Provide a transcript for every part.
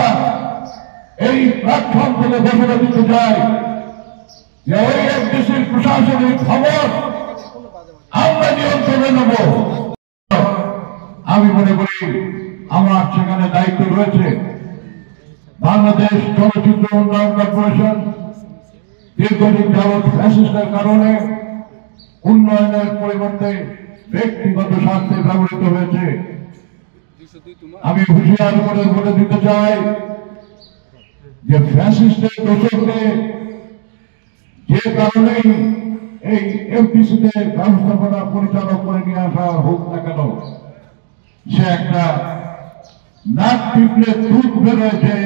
আমরা এই প্ল্যাটফর্ম থেকে ঘোষণা দিতে চাই যে ওই এফডিসির প্রশাসনিক খবর আমরা নিয়ন্ত্রণে নেব। আমি মনে করি আমার সেখানে দায়িত্ব রয়েছে। বাংলাদেশ চলচ্চিত্র উন্নয়ন কর্পোরেশন দীর্ঘদিন যাবৎ ফ্যাসিস্টের কারণে উন্নয়নের পরিবর্তে ব্যক্তিগত স্বার্থে ব্যবহৃত হয়েছে। আমি হুঁশিয়ার করে বলে দিতে চাই যে ফ্যাসিস্টের দোষকে যে কারণেই এই এফডিসিতে ব্যবস্থাপনা পরিচালক করে নিয়ে আসা হোক না কেন, সে একটা নাক টিপলে দুধ বেরোয়েছে,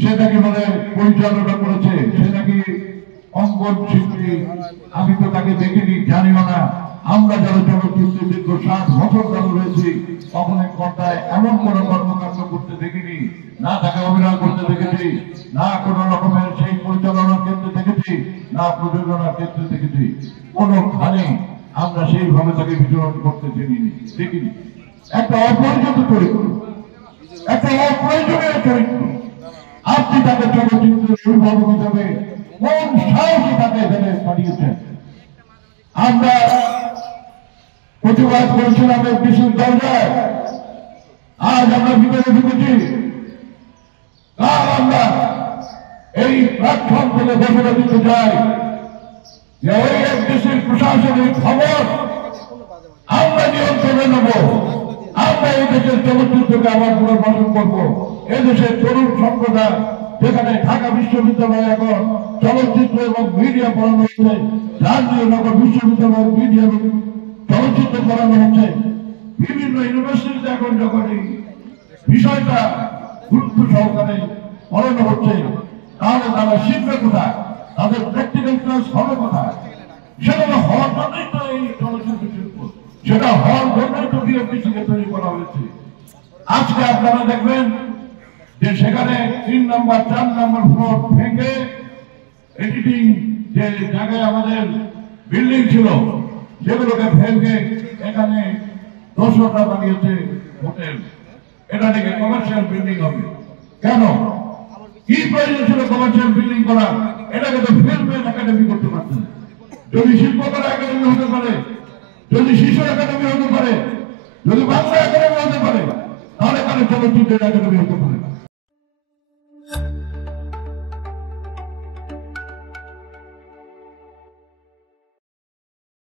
সে নাকি মানে পরিচালনা করেছে, সে নাকি অঙ্গন শিল্পী। আমি তো তাকে দেখিনি, জানিও না। আমরা যারা চলচ্চিত্রে দীর্ঘ 60 বছর ধরে রয়েছি, কখনো পর্দায় এমন কোন কর্মকাণ্ড করতে দেখিনি, না তাকে অভিনয় করতে দেখেছি, না কোন রকমের সেই পরিচালনার ক্ষেত্রে দেখেছি, না প্রযোজনার ক্ষেত্রে দেখেছি। কোনখানে আমরা সেইভাবে তাকে বিচরণ করতে দেখিনি। একটা অপরিচিত চরিত্র, একটা অপ্রয়োজনীয় চরিত্র। আপনি তাকে চলচ্চিত্রের অভিভাবক হিসেবে কোন সাহসে তাকে এখানে পাঠিয়েছেন? আমরা প্রতিবাদ করেছিলাম এফডিসির দরজায়, আজ আমরা ভিতরে ঢুকেছি। কাল আমরা এই প্ল্যাটফর্ম থেকে ঘোষণা দিতে চাই যে ওই এফডিসির প্রশাসনিক খবর আমরা নিয়ন্ত্রণে নেব। আমরা এই দেশের চলচ্চিত্রকে আবার পুনর্বাসন করবো। এদেশের তরুণ সম্প্রদায়, যেখানে ঢাকা বিশ্ববিদ্যালয়ে এখন চলচ্চিত্র এবং মিডিয়া পড়ানো হচ্ছে, জাহাঙ্গীরনগর বিশ্ববিদ্যালয়ের মিডিয়া এবং চলচ্চিত্র পড়ানো হচ্ছে, বিভিন্ন ইউনিভার্সিটিতে এখন যখন এই বিষয়টা গুরুত্ব সহকারে পড়ানো হচ্ছে, তাহলে তারা শিখবে কোথায়? তাদের প্র্যাকটিক্যাল ক্লাস হবে কোথায়? সেটা হওয়ার জন্যই তো এই চলচ্চিত্র শিল্প, সেটা হওয়ার জন্যই তো বিএফডিসিকে তৈরি করা হয়েছে। আজকে আপনারা দেখবেন যে সেখানে 3 নম্বর 4 নম্বর ফ্লোর ভেঙে এডিটিং যে জায়গায় আমাদের বিল্ডিং ছিল, সেগুলোকে ভেঙে এখানে 200টা বানিয়েছে হোটেল। এটা থেকে কমার্শিয়াল বিল্ডিং হবে। কেন? কি প্রয়োজন ছিল কমার্শিয়াল বিল্ডিং করা? এটাকে তো ফিল্ম একাডেমি করতে পারতেন। যদি শিল্পকলা একাডেমি হতে পারে, যদি শিশু একাডেমি হতে পারে, যদি বাংলা একাডেমি হতে পারে, তাহলে চলচ্চিত্রের একাডেমি হতে পারে।